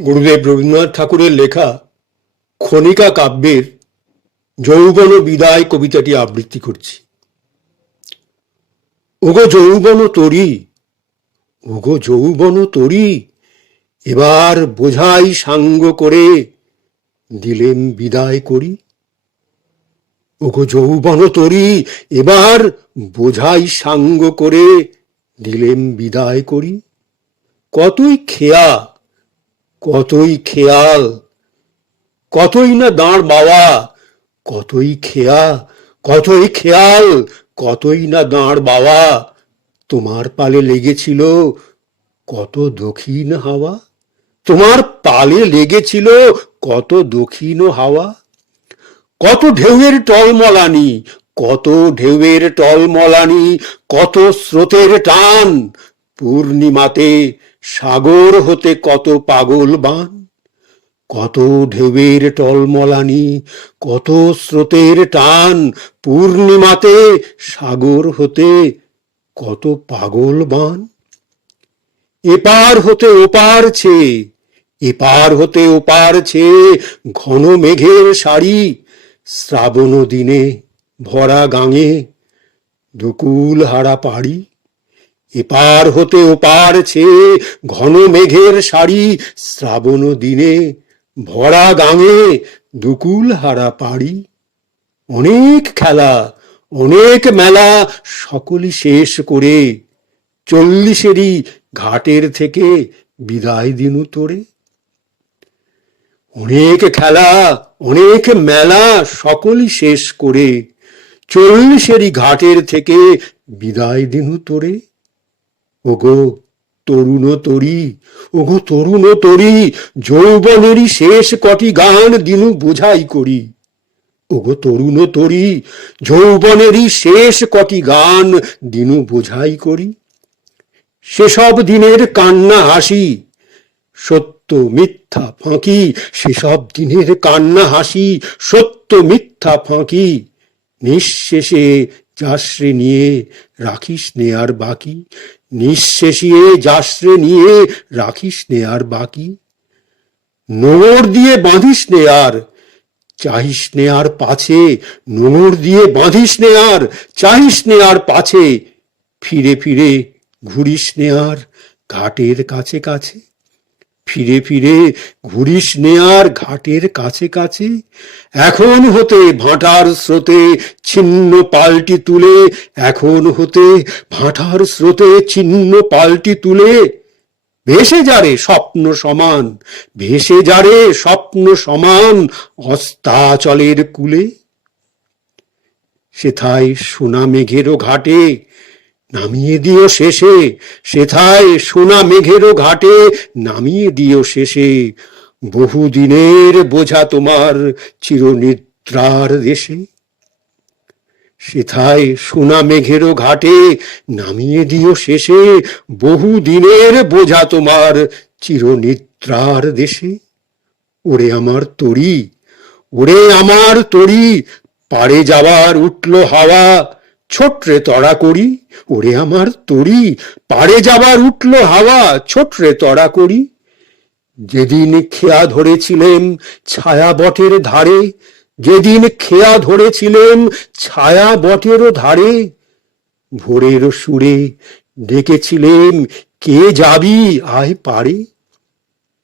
গুরুদেব রবীন্দ্রনাথ ঠাকুরের লেখা ক্ষণিকা কাব্যের যৌবন বিদায় কবিতাটি আবৃত্তি করছি। ওগো যৌবন তরি, ওগো যৌবন তরি, এবার বোঝাই সাঙ্গ করে দিলেম বিদায় করি। ওগো যৌবন তরি, এবার বোঝাই সাঙ্গ করে দিলেম বিদায় করি। কতই খেয়া, কতই খেয়াল, কতই না দাঁড় বাওয়া, কতই খেয়া, কতই খেয়াল, কতই না দাঁড় বাওয়া, তোমার পালে লেগেছিল কত দক্ষিণ হাওয়া, তোমার পালে লেগেছিল কত দক্ষিণ হাওয়া। কত ঢেউয়ের টলমলানি, কত ঢেউয়ের টলমলানি, কত স্রোতের টান, পূর্ণিমাতে সাগর হতে কত পাগল বান। কত ঢেউয়ের টলমলানি, কত স্রোতের টান, পূর্ণিমাতে সাগর হতে কত পাগল বান। এপার হতে ওপার ছেয়ে, এপার হতে ওপার ছেয়ে ঘন মেঘের সারি, শ্রাবণ দিনে ভরা গাঙে দুকুল হারা পাড়ি। এপার হতে ওপার ছেয়ে ঘন মেঘের সারি, শ্রাবণ দিনে ভরা গাঙে দুকুল হারা পাড়ি। অনেক খেলা, অনেক মেলা, সকলই শেষ করে চল্লিশেরই ঘাটের থেকে বিদায় দিনু তোরে। অনেক খেলা, অনেক মেলা, সকলই শেষ করে চল্লিশেরই ঘাটের থেকে বিদায় দিনু তোরে। ওগো তরুণ তরি, ওগো তরুণ তরি, যৌবনেরই শেষ কটি গান দিনু বোঝাই করি। ওগো তরুণ তরি, যৌবনেরই শেষ কটি গান দিনু বোঝাই করি। সেসব দিনের কান্না হাসি, সত্য মিথ্যা ফাঁকি, সেসব দিনের কান্না হাসি, সত্য মিথ্যা ফাঁকি, নিঃশেষে যাশ্রে নিয়ে রাখিস নে আর বাকি, নিঃশেষিয়ে যাশ্রে নিয়ে রাখিস নে আর বাকি। নোঙর দিয়ে বাঁধিস নে আর চাহিস নে আর পাছে, নোঙর দিয়ে বাঁধিস নে আর চাহিস নে আর পাছে, ফিরে ফিরে ঘুরিস নে আর ঘাটের কাছে কাছে, ফিরে ফিরে ঘুরিস নে আর ঘাটের কাছে কাছে। এখন হতে ভাটার স্রোতে ছিন্ন পাল্টি তুলে, এখন হতে ভাটার স্রোতে ছিন্ন পাল্টি তুলে, ভেসে যারে স্বপ্ন সমান, ভেসে যারে স্বপ্ন সমান অস্তাচলের কূলে। সেথায় সোনা মেঘেরও ঘাটে নামিয়ে দিও শেষে, সেথায় সোনা মেঘেরও ঘাটে নামিয়ে দিও শেষে, বহুদিনের বোঝা তোমার চিরনিদ্রার দেশে। সেথায় সোনা মেঘেরও ঘাটে নামিয়ে দিও শেষে, বহুদিনের বোঝা তোমার চিরনিদ্রার দেশে। ওরে আমার তরি, ওরে আমার তরি, পাড়ে যাবার উঠল হাওয়া, ছোটরে তড়া করি। ওরে আমার তরি, পাড়ে যাবার উঠল হাওয়া, ছোটরে তড়া করি। যেদিন খেয়া ধরেছিলেম ছায়া বটের ধারে, যেদিন খেয়া ধরেছিলেম ছায়া বটের ধারে, ভোরের সুরে ডেকেছিলেম কে যাবি আয় পারে।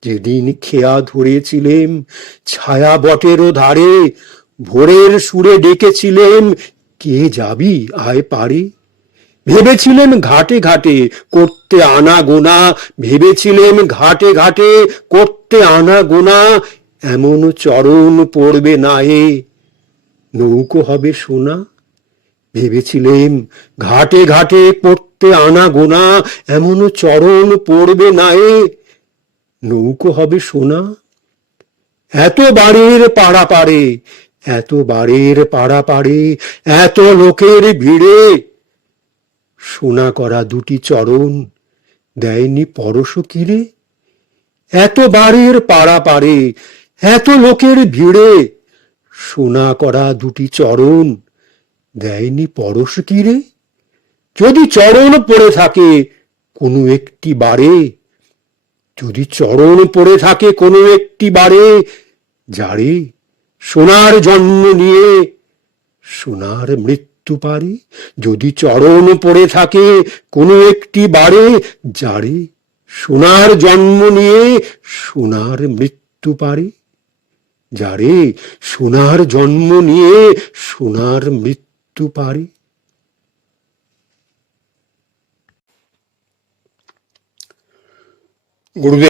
যেদিন খেয়া ধরেছিলেম ছায়া বটের ধারে, ভোরের সুরে ডেকেছিলেম কে যাবি আয় পারে। ভেবেছিলেম ঘাটে ঘাটে করতে আনা গোনা, ভেবেছিলেম ঘাটে ঘাটে করতে আনা গোনা, এমন চরণ পড়বে নায়ে নৌকো হবে সোনা। ভেবেছিলেম ঘাটে ঘাটে করতে আনা গোনা, এমন চরণ পড়বে নায়ে নৌকো হবে সোনা। এত বাড়ির পাড়া পাড়ে, এত বাড়ির পাড়া পাড়ে, এত লোকের ভিড়ে, সোনা করা দুটি চরণ দেয়নি পরশ কিরে। এত বাড়ির পাড়া পাড়ে, এত লোকের ভিড়ে, সোনা করা দুটি চরণ দেয়নি পরশ কিরে। যদি চরণ পড়ে থাকে কোনো একটি বারে, যদি চরণ পড়ে থাকে কোনো একটি বারে, যারে সোনার জন্ম নিয়ে সোনার মৃত্যু পারে, যদি চরণ পড়ে থাকে কোনো একটি বারে, যারে সোনার জন্ম নিয়ে সোনার মৃত্যু পারে, যারে সোনার জন্ম নিয়ে সোনার মৃত্যু পারে। গুরুদেব